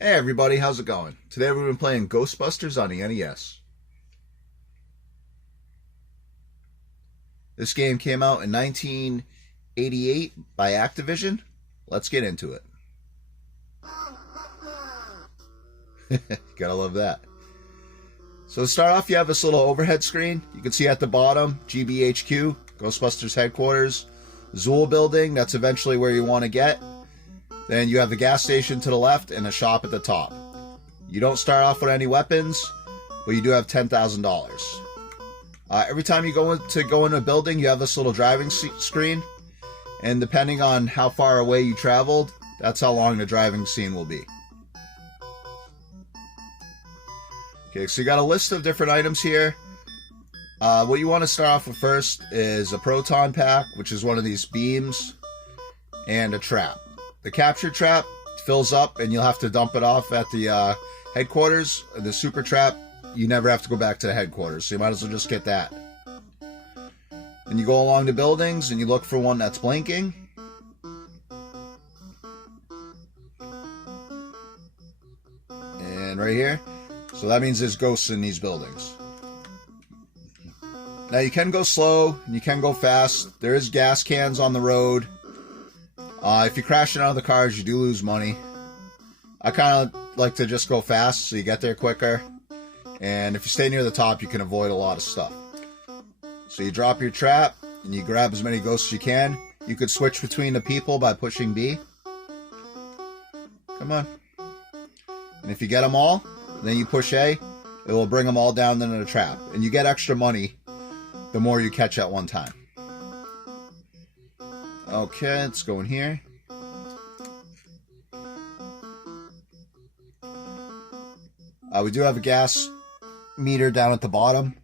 Hey everybody, how's it going? Today we've been playing Ghostbusters on the NES. This game came out in 1988 by Activision. Let's get into it. Gotta love that. So to start off, you have this little overhead screen. You can see at the bottom, GBHQ, Ghostbusters headquarters, Zool building, that's eventually where you want to get. Then you have the gas station to the left and a shop at the top. You don't start off with any weapons, but you do have $10,000. Every time you go into a building, you have this little driving screen, and depending on how far away you traveled, that's how long the driving scene will be. Okay, so you got a list of different items here. What you want to start off with first is a proton pack, which is one of these beams, and a trap. The capture trap fills up, and you'll have to dump it off at the headquarters. The super trap, you never have to go back to the headquarters, so you might as well just get that. And you go along the buildings, and you look for one that's blinking. And right here. So that means there's ghosts in these buildings. Now you can go slow, and you can go fast. There is gas cans on the road. If you crash into other cars, you do lose money. I kind of like to just go fast so you get there quicker. And if you stay near the top, you can avoid a lot of stuff. So you drop your trap, and you grab as many ghosts as you can. You could switch between the people by pushing B. Come on. And if you get them all, then you push A. It will bring them all down into the trap. And you get extra money the more you catch at one time. Okay, let's go in here. We do have a gas meter down at the bottom.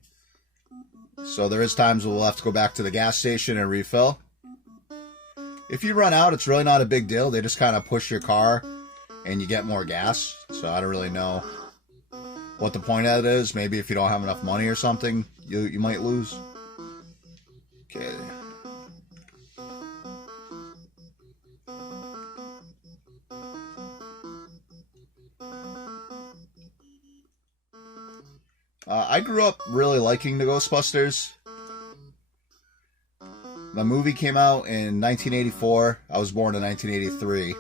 So there is times we'll have to go back to the gas station and refill. If you run out, it's really not a big deal. They just kind of push your car and you get more gas. So I don't really know what the point of it is. Maybe if you don't have enough money or something, you might lose. Okay. I grew up really liking the Ghostbusters. The movie came out in 1984. I was born in 1983.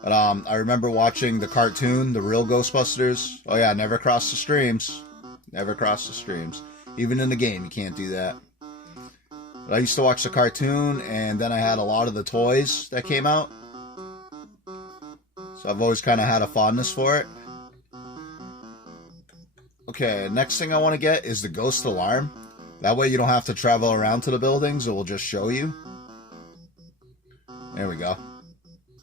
But I remember watching the cartoon, The Real Ghostbusters. Oh yeah, never cross the streams. Never cross the streams. Even in the game, you can't do that. But I used to watch the cartoon, and then I had a lot of the toys that came out. So I've always kind of had a fondness for it. Okay, next thing I want to get is the ghost alarm. That way you don't have to travel around to the buildings. It will just show you. There we go.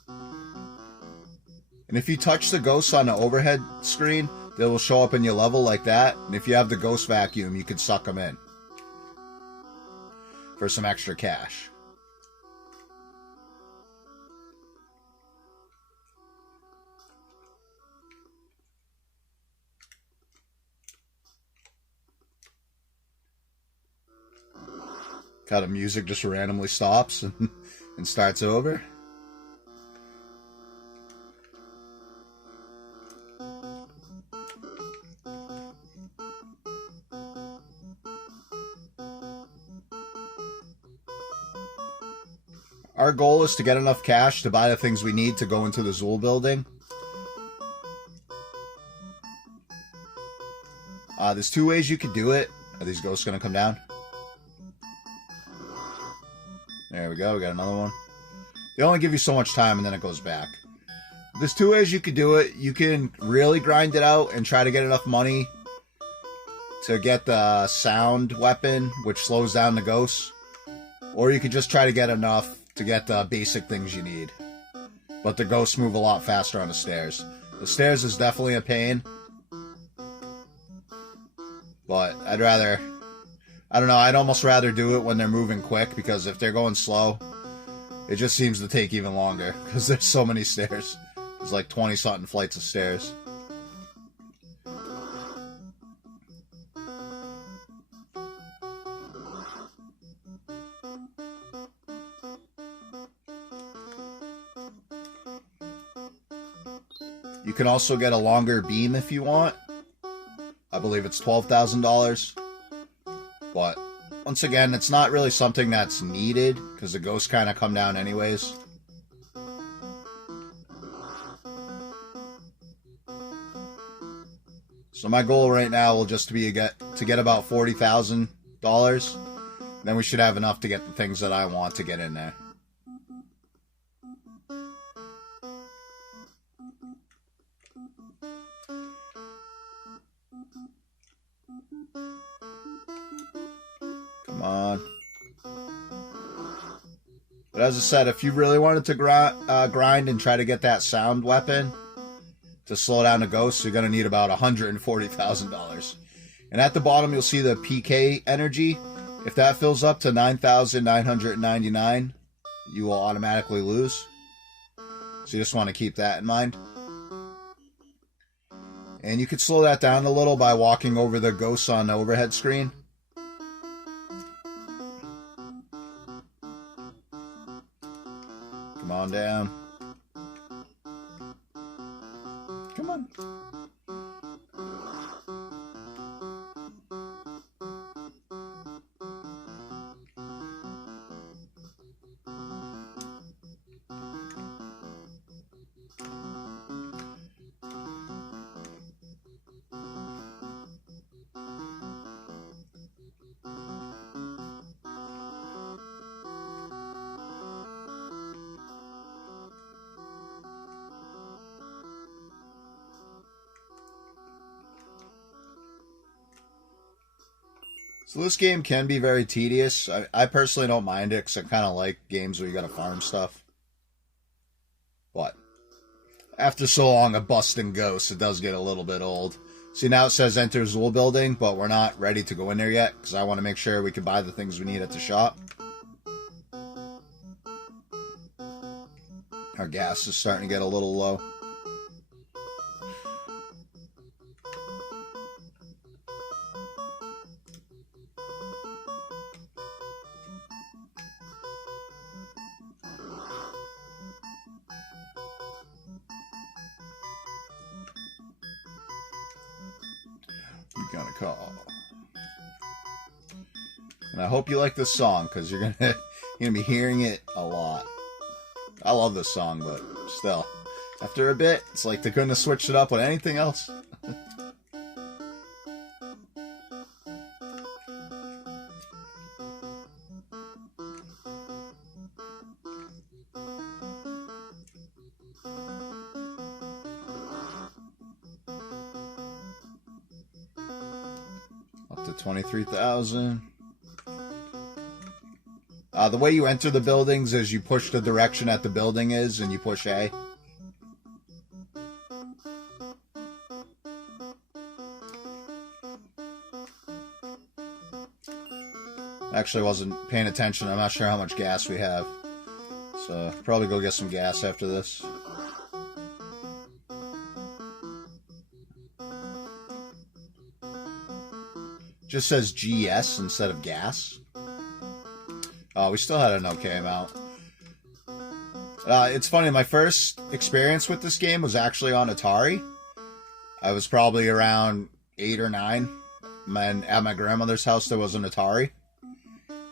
And if you touch the ghosts on the overhead screen, they will show up in your level like that. And if you have the ghost vacuum, you can suck them in for some extra cash. Kind of music just randomly stops and starts over. Our goal is to get enough cash to buy the things we need to go into the Zool building. There's two ways you could do it. Are these ghosts going to come down? There we go. We got another one. They only give you so much time and then it goes back. There's two ways you could do it. You can really grind it out and try to get enough money to get the sound weapon, which slows down the ghosts. Or you could just try to get enough to get the basic things you need. But the ghosts move a lot faster on the stairs. The stairs is definitely a pain. But I don't know, I'd almost rather do it when they're moving quick, because if they're going slow, it just seems to take even longer, because there's so many stairs. There's like 20-something flights of stairs. You can also get a longer beam if you want. I believe it's $12,000. But once again, it's not really something that's needed because the ghosts kind of come down anyways. So my goal right now will just be to get about $40,000. Then we should have enough to get the things that I want to get in there. Come on. But as I said, if you really wanted to grind and try to get that sound weapon to slow down the ghosts, you're going to need about $140,000. And at the bottom, you'll see the PK energy. If that fills up to 9,999, you will automatically lose. So you just want to keep that in mind. And you could slow that down a little by walking over the ghosts on the overhead screen. Come on down. Come on. So this game can be very tedious. I personally don't mind it because I kind of like games where you got to farm stuff. But after so long of busting ghosts, it does get a little bit old. See, now it says enter Zool building, but we're not ready to go in there yet because I want to make sure we can buy the things we need at the shop. Our gas is starting to get a little low. Gonna call. And I hope you like this song because you're gonna be hearing it a lot. I love this song, but still, after a bit, it's like they couldn't have switched it up with anything else. Up to 23,000. The way you enter the buildings is you push the direction that the building is and you push A. Actually, wasn't paying attention. I'm not sure how much gas we have. So, probably go get some gas after this. Just says GS instead of gas. We still had an okay amount. It's funny, my first experience with this game was actually on Atari. I was probably around 8 or 9. And at my grandmother's house there was an Atari.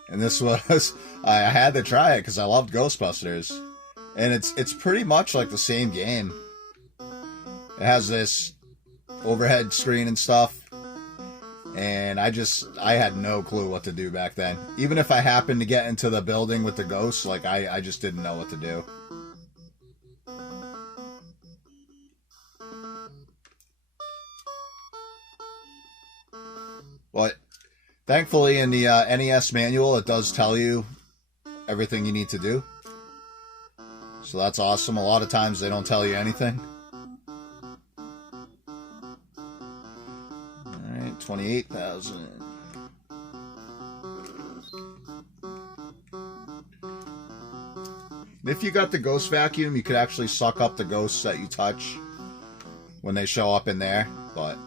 And this was, I had to try it because I loved Ghostbusters. And it's pretty much like the same game. It has this overhead screen and stuff. And I had no clue what to do back then. Even if I happened to get into the building with the ghosts, like, I just didn't know what to do. But thankfully in the NES manual, it does tell you everything you need to do. So that's awesome. A lot of times they don't tell you anything. 28,000. If you got the ghost vacuum, you could actually suck up the ghosts that you touch when they show up in there. But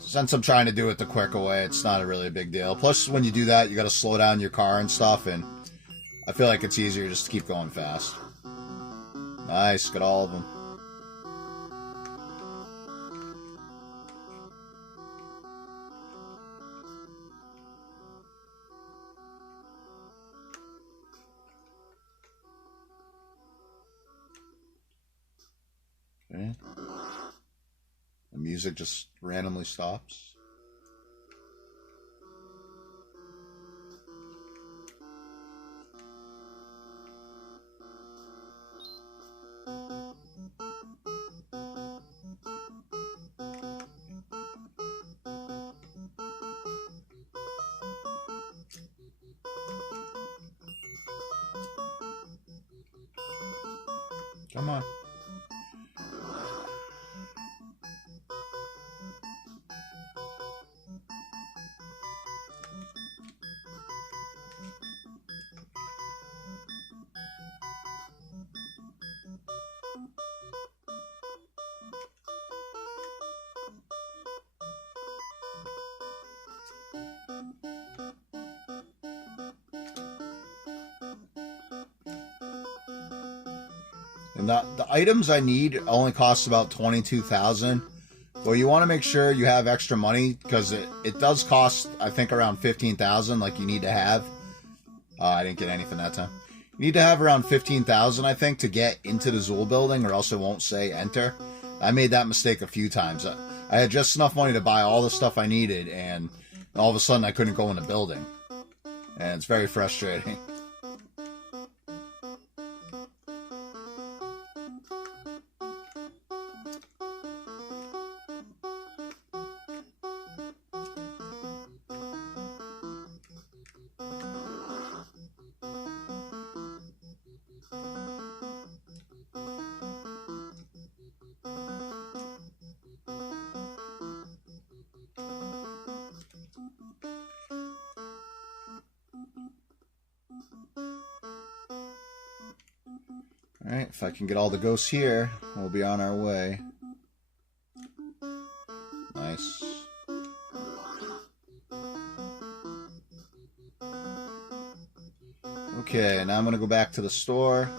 since I'm trying to do it the quicker way, it's not a really big deal. Plus, when you do that, you got to slow down your car and stuff, and I feel like it's easier just to keep going fast. Nice, got all of them. Okay. The music just randomly stops. Come on. And the items I need only cost about $22,000. Well, you want to make sure you have extra money because it does cost, I think, around $15,000. Like you need to have. I didn't get anything that time. You need to have around $15,000, I think, to get into the Zool building, or else it won't say enter. I made that mistake a few times. I had just enough money to buy all the stuff I needed, and all of a sudden I couldn't go in the building, and it's very frustrating. Alright, if I can get all the ghosts here, we'll be on our way. Nice. Okay, now I'm going to go back to the store.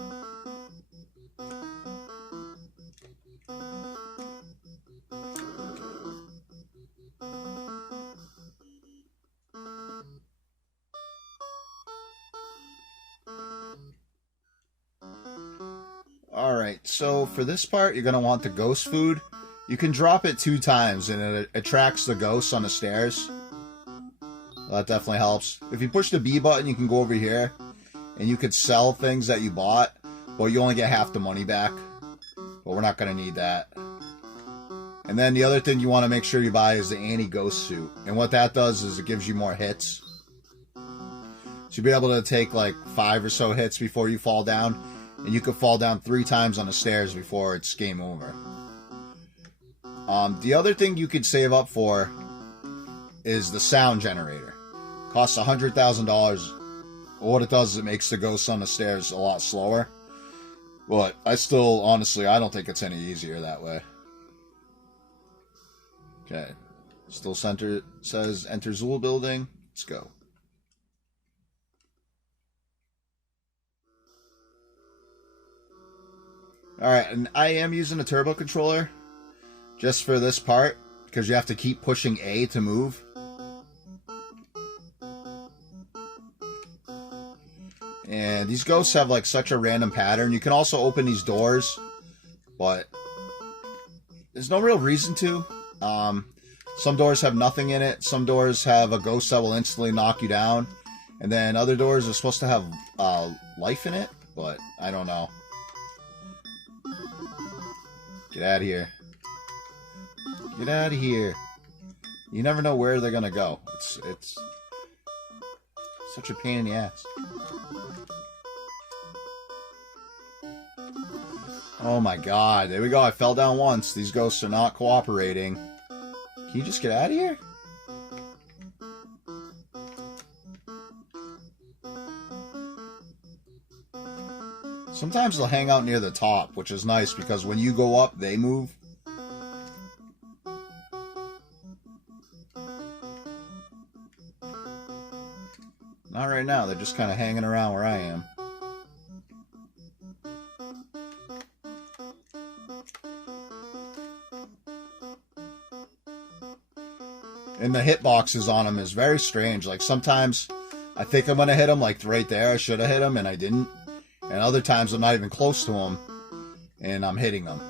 Alright, so for this part, you're going to want the ghost food. You can drop it 2 times and it attracts the ghosts on the stairs. That definitely helps. If you push the B button, you can go over here and you could sell things that you bought, but you only get half the money back. But we're not going to need that. And then the other thing you want to make sure you buy is the anti-ghost suit. And what that does is it gives you more hits. So you'll be able to take like 5 or so hits before you fall down. And you could fall down 3 times on the stairs before it's game over. The other thing you could save up for is the sound generator. Costs $100,000. What it does is it makes the ghosts on the stairs a lot slower. But I still, honestly, I don't think it's any easier that way. Okay. Still center says enter Zool building. Let's go. Alright, and I am using a turbo controller just for this part because you have to keep pushing A to move. And these ghosts have like such a random pattern. You can also open these doors, but there's no real reason to. Some doors have nothing in it. Some doors have a ghost that will instantly knock you down. And then other doors are supposed to have life in it, but I don't know. Get out of here. Get out of here. You never know where they're gonna go. It's such a pain in the ass. Oh my god. There we go. I fell down once. These ghosts are not cooperating. Can you just get out of here? Sometimes they'll hang out near the top, which is nice because when you go up, they move. Not right now. They're just kind of hanging around where I am. And the hitboxes on them is very strange. Like sometimes I think I'm going to hit them like right there. I should have hit them and I didn't. And other times I'm not even close to them and I'm hitting them.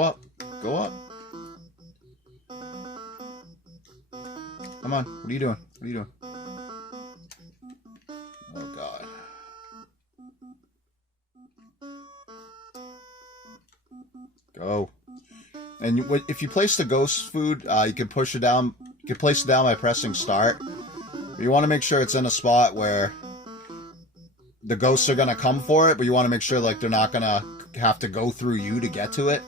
Go up. Go up. Come on. What are you doing? What are you doing? Oh, God. Go. And if you place the ghost food, you can push it down. You can place it down by pressing start. But you want to make sure it's in a spot where the ghosts are going to come for it, but you want to make sure like they're not going to have to go through you to get to it.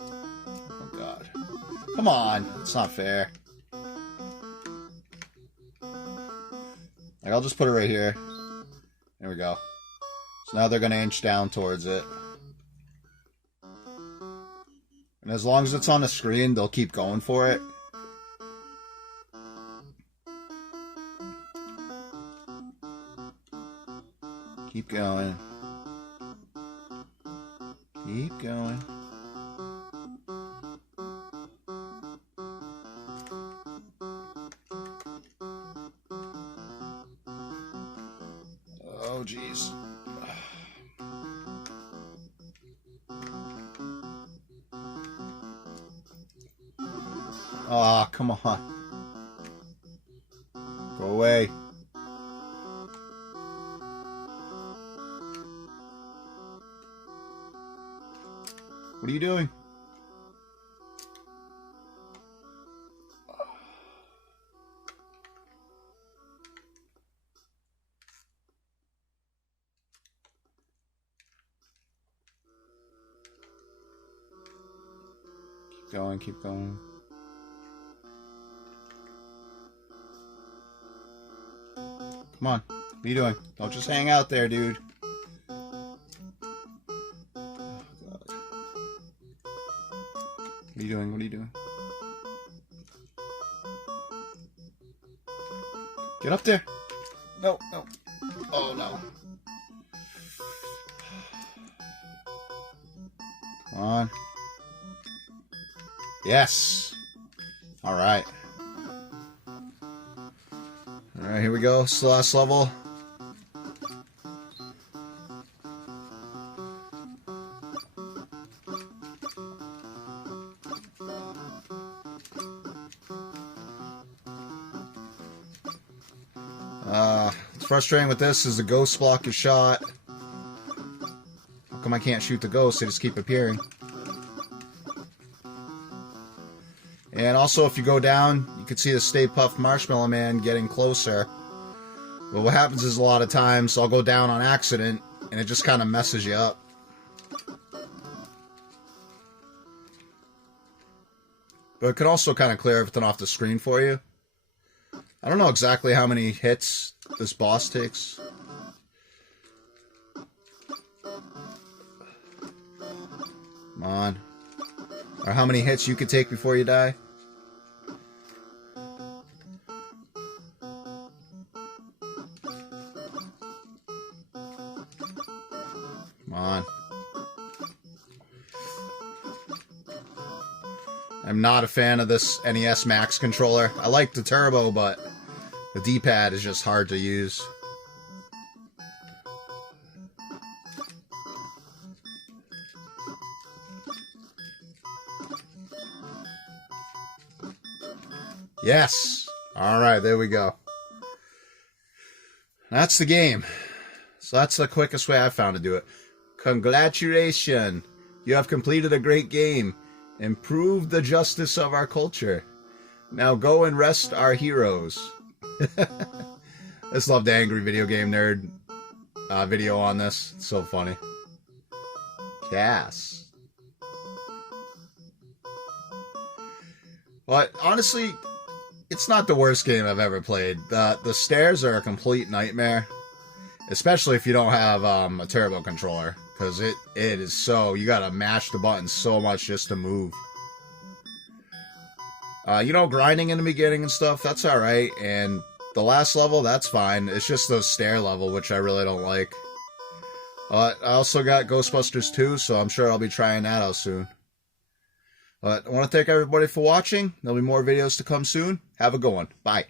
Oh, God. Come on. It's not fair. Like, I'll just put it right here. There we go. So now they're going to inch down towards it. And as long as it's on the screen, they'll keep going for it. Keep going. Keep going. Oh, jeez. Ah, come on. Go away. What are you doing? Keep going, keep going. Come on. What are you doing? Don't just hang out there, dude. Oh, God. What are you doing? What are you doing? Get up there. No, no. Oh, no. Come on. Yes. All right. Alright, here we go. It's the last level. It's frustrating with this is the ghost block is shot. How come I can't shoot the ghosts? They just keep appearing. And also, if you go down, you can see the Stay Puft Marshmallow Man getting closer. But what happens is a lot of times I'll go down on accident, and it just kind of messes you up. But it can also kind of clear everything off the screen for you. I don't know exactly how many hits this boss takes. Come on. Or how many hits you could take before you die. Come on. I'm not a fan of this NES Max controller. I like the Turbo, but the D-pad is just hard to use. Yes! Alright, there we go. That's the game. So that's the quickest way I've found to do it. Congratulations! You have completed a great game. Improved the justice of our culture. Now go and rest our heroes. I just love the Angry Video Game Nerd video on this. It's so funny. Cass. But honestly, it's not the worst game I've ever played. The stairs are a complete nightmare. Especially if you don't have a turbo controller. Because it is so... You gotta mash the buttons so much just to move. You know, grinding in the beginning and stuff, that's alright. And the last level, that's fine. It's just those stair level, which I really don't like. I also got Ghostbusters 2, so I'm sure I'll be trying that out soon. But I want to thank everybody for watching. There'll be more videos to come soon. Have a good one. Bye.